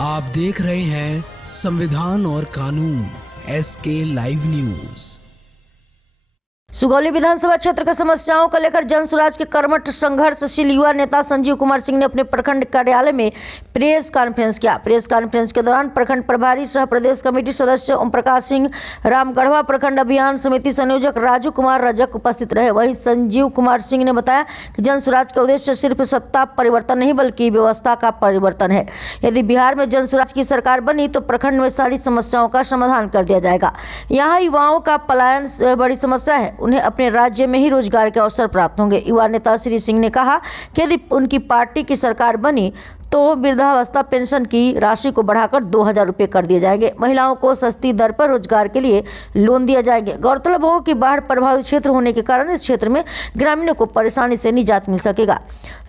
आप देख रहे हैं संविधान और कानून SK लाइव न्यूज। सुगौली विधानसभा क्षेत्र की समस्याओं को लेकर जन स्वराज के कर्मठ संघर्षशील युवा नेता संजीव कुमार सिंह ने अपने प्रखंड कार्यालय में प्रेस कॉन्फ्रेंस किया। प्रेस कॉन्फ्रेंस के दौरान प्रखंड प्रभारी सह प्रदेश कमेटी सदस्य ओम प्रकाश सिंह, रामगढ़वा प्रखंड अभियान समिति संयोजक राजू कुमार रजक उपस्थित रहे। वहीं संजीव कुमार सिंह ने बताया कि जन स्वराज का उद्देश्य सिर्फ सत्ता परिवर्तन नहीं बल्कि व्यवस्था का परिवर्तन है। यदि बिहार में जन स्वराज की सरकार बनी तो प्रखंड में सारी समस्याओं का समाधान कर दिया जाएगा। यहाँ युवाओं का पलायन बड़ी समस्या है, उन्हें अपने राज्य में ही रोजगार के अवसर प्राप्त होंगे। युवा नेता श्री सिंह ने कहा कि यदि उनकी पार्टी की सरकार बनी तो वृद्धावस्था पेंशन की राशि को बढ़ाकर 2000 रुपये कर दिए जाएंगे। महिलाओं को सस्ती दर पर रोजगार के लिए लोन दिया जाएंगे। गौरतलब हो कि बाढ़ प्रभावित क्षेत्र होने के कारण इस क्षेत्र में ग्रामीणों को परेशानी से निजात मिल सकेगा,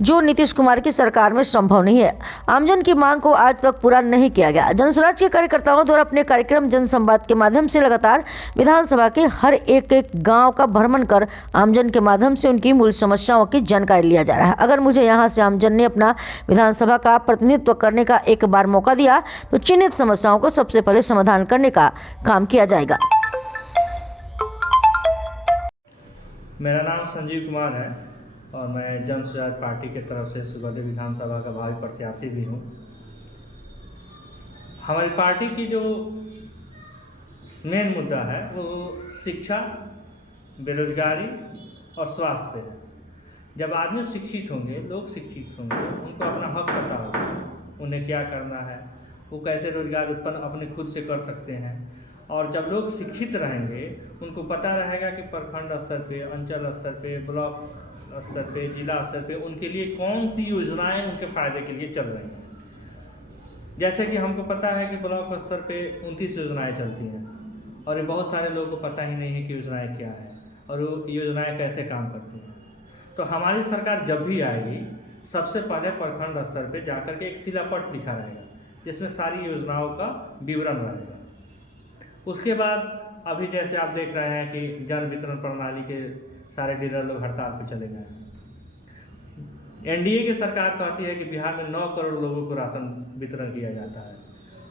जो नीतीश कुमार की सरकार में संभव नहीं है। आमजन की मांग को आज तक पूरा नहीं किया गया। जन स्वराज के कार्यकर्ताओं द्वारा अपने कार्यक्रम जन संवाद के माध्यम से लगातार विधानसभा के हर एक गाँव का भ्रमण कर आमजन के माध्यम से उनकी मूल समस्याओं की जानकारी लिया जा रहा है। अगर मुझे यहाँ से आमजन ने अपना विधानसभा का प्रतिनिधित्व करने का एक बार मौका दिया तो चिन्हित समस्याओं को सबसे पहले समाधान करने का काम किया जाएगा। मेरा नाम संजीव कुमार है और मैं जन स्वराज पार्टी की तरफ से सुगौली विधानसभा का भावी प्रत्याशी भी हूँ। हमारी पार्टी की जो मेन मुद्दा है वो शिक्षा, बेरोजगारी और स्वास्थ्य पे है। जब आदमी शिक्षित होंगे, लोग शिक्षित होंगे, उनको अपना हक पता होगा, उन्हें क्या करना है, वो कैसे रोजगार उत्पन्न अपने खुद से कर सकते हैं। और जब लोग शिक्षित रहेंगे, उनको पता रहेगा कि प्रखंड स्तर पे, अंचल स्तर पे, ब्लॉक स्तर पे, जिला स्तर पे उनके लिए कौन सी योजनाएं उनके फ़ायदे के लिए चल रही हैं। जैसे कि हमको पता है कि ब्लॉक स्तर पे 29 योजनाएँ चलती हैं और ये बहुत सारे लोगों को पता ही नहीं है कि योजनाएँ क्या है और वो योजनाएँ कैसे काम करती हैं। तो हमारी सरकार जब भी आएगी, सबसे पहले प्रखंड स्तर पे जाकर के एक शिलापट दिखा रहेगा जिसमें सारी योजनाओं का विवरण रहेगा। उसके बाद अभी जैसे आप देख रहे हैं कि जन वितरण प्रणाली के सारे डीलर लोग हड़ताल पे चले गए हैं। NDA की सरकार कहती है कि बिहार में 9 करोड़ लोगों को राशन वितरण किया जाता है।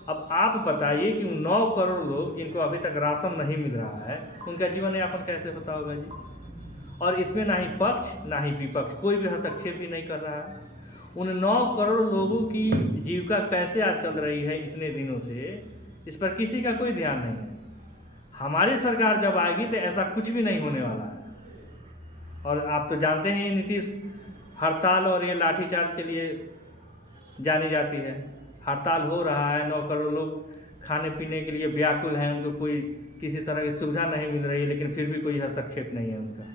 अब आप बताइए कि 9 करोड़ लोग जिनको अभी तक राशन नहीं मिल रहा है, उनका जीवन यापन कैसे होता होगा जी। और इसमें ना ही पक्ष ना ही विपक्ष कोई भी हस्तक्षेप भी नहीं कर रहा है। उन 9 करोड़ लोगों की जीविका कैसे आज चल रही है इतने दिनों से, इस पर किसी का कोई ध्यान नहीं है। हमारी सरकार जब आएगी तो ऐसा कुछ भी नहीं होने वाला है। और आप तो जानते हैं नीतीश हड़ताल और ये लाठीचार्ज के लिए जानी जाती है। हड़ताल हो रहा है, 9 करोड़ लोग खाने पीने के लिए व्याकुल हैं, उनको कोई किसी तरह की सुविधा नहीं मिल रही है, लेकिन फिर भी कोई हस्तक्षेप नहीं है उनका।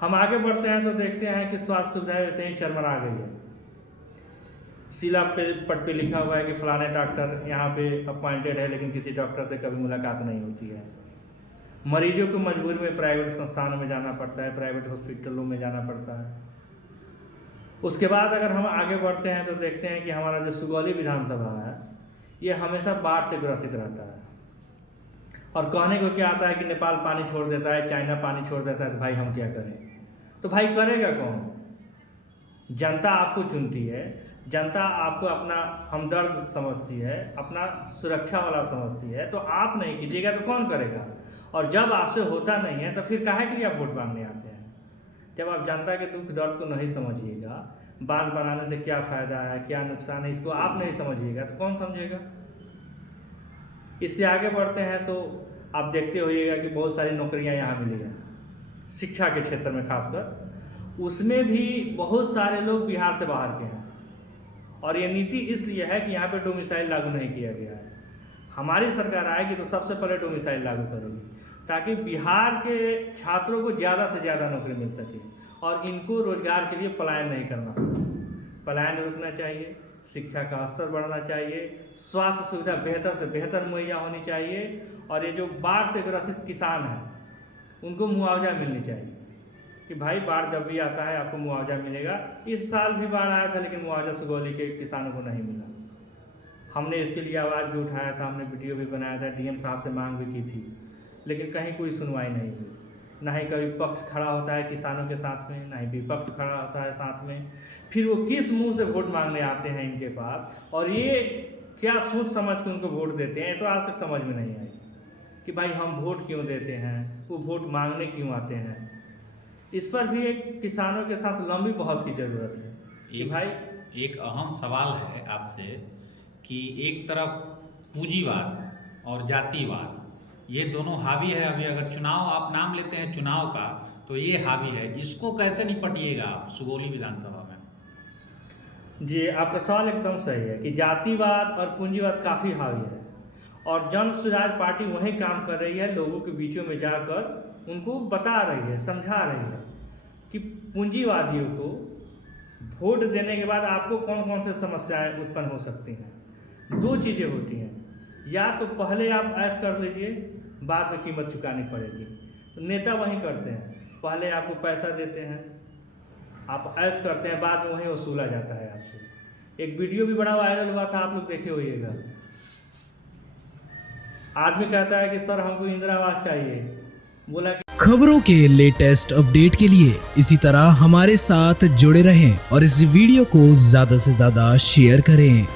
हम आगे बढ़ते हैं तो देखते हैं कि स्वास्थ्य सुविधाएं वैसे ही चरमरा गई है। शिला पे पट पे लिखा हुआ है कि फलाने डॉक्टर यहाँ पे अपॉइंटेड है, लेकिन किसी डॉक्टर से कभी मुलाकात नहीं होती है। मरीजों को मजबूरी में प्राइवेट संस्थानों में जाना पड़ता है, प्राइवेट हॉस्पिटलों में जाना पड़ता है। उसके बाद अगर हम आगे बढ़ते हैं तो देखते हैं कि हमारा जो सुगौली विधानसभा है ये हमेशा बाढ़ से ग्रसित रहता है। और कहने को क्या आता है कि नेपाल पानी छोड़ देता है, चाइना पानी छोड़ देता है, तो भाई हम क्या करें। तो भाई करेगा कौन? जनता आपको चुनती है, जनता आपको अपना हमदर्द समझती है, अपना सुरक्षा वाला समझती है। तो आप नहीं कीजिएगा तो कौन करेगा। और जब आपसे होता नहीं है तो फिर काहे के लिए आप वोट मांगने आते हैं। जब आप जनता के दुख दर्द को नहीं समझिएगा, बांध बनाने से क्या फ़ायदा है, क्या नुकसान है, इसको आप नहीं समझिएगा तो कौन समझेगा। इससे आगे बढ़ते हैं तो आप देखते होइएगा कि बहुत सारी नौकरियां यहाँ मिली हैं, शिक्षा के क्षेत्र में खासकर। उसमें भी बहुत सारे लोग बिहार से बाहर के हैं और ये नीति इसलिए है कि यहाँ पे डोमिसाइल लागू नहीं किया गया है। हमारी सरकार आएगी तो सबसे पहले डोमिसाइल लागू करेगी ताकि बिहार के छात्रों को ज़्यादा से ज़्यादा नौकरी मिल सके और इनको रोजगार के लिए पलायन नहीं करना पड़े। पलायन रुकना चाहिए, शिक्षा का स्तर बढ़ना चाहिए, स्वास्थ्य सुविधा बेहतर से बेहतर मुहैया होनी चाहिए और ये जो बाढ़ से ग्रसित किसान हैं उनको मुआवजा मिलनी चाहिए कि भाई बाढ़ जब भी आता है आपको मुआवजा मिलेगा। इस साल भी बाढ़ आया था लेकिन मुआवजा सुगौली के किसानों को नहीं मिला। हमने इसके लिए आवाज़ भी उठाया था, हमने वीडियो भी बनाया था, DM साहब से मांग भी की थी, लेकिन कहीं कोई सुनवाई नहीं हुई। ना ही कभी पक्ष खड़ा होता है किसानों के साथ में, ना ही विपक्ष खड़ा होता है साथ में। फिर वो किस मुंह से वोट मांगने आते हैं इनके पास। और ये क्या सोच समझ के उनको वोट देते हैं, ये तो आज तक समझ में नहीं आई कि भाई हम वोट क्यों देते हैं, वो वोट मांगने क्यों आते हैं। इस पर भी एक किसानों के साथ लंबी बहस की ज़रूरत है कि भाई एक अहम सवाल है आपसे कि एक तरफ पूंजीवाद और जातिवाद ये दोनों हावी है। अभी अगर चुनाव आप नाम लेते हैं चुनाव का, तो ये हावी है, इसको कैसे निपटिएगा आप सुगौली विधानसभा में? जी, आपका सवाल एकदम सही है कि जातिवाद और पूंजीवाद काफ़ी हावी है और जन सुराज पार्टी वही काम कर रही है, लोगों के बीचों में जाकर उनको बता रही है, समझा रही है कि पूंजीवादियों को वोट देने के बाद आपको कौन कौन से समस्याएं उत्पन्न हो सकती हैं। दो चीज़ें होती हैं, या तो पहले आप ऐश कर लीजिए, बाद में कीमत चुकानी पड़ेगी। नेता वही करते हैं, पहले आपको पैसा देते हैं, आप ऐश करते हैं, बाद में वहीं वसूला जाता है आपसे। एक वीडियो भी बड़ा वायरल हुआ था, आप लोग देखे होइएगा। आदमी कहता है कि सर हमको इंदिरा आवास चाहिए, बोला कि खबरों के लेटेस्ट अपडेट के लिए इसी तरह हमारे साथ जुड़े रहें और इस वीडियो को ज्यादा से ज्यादा शेयर करें।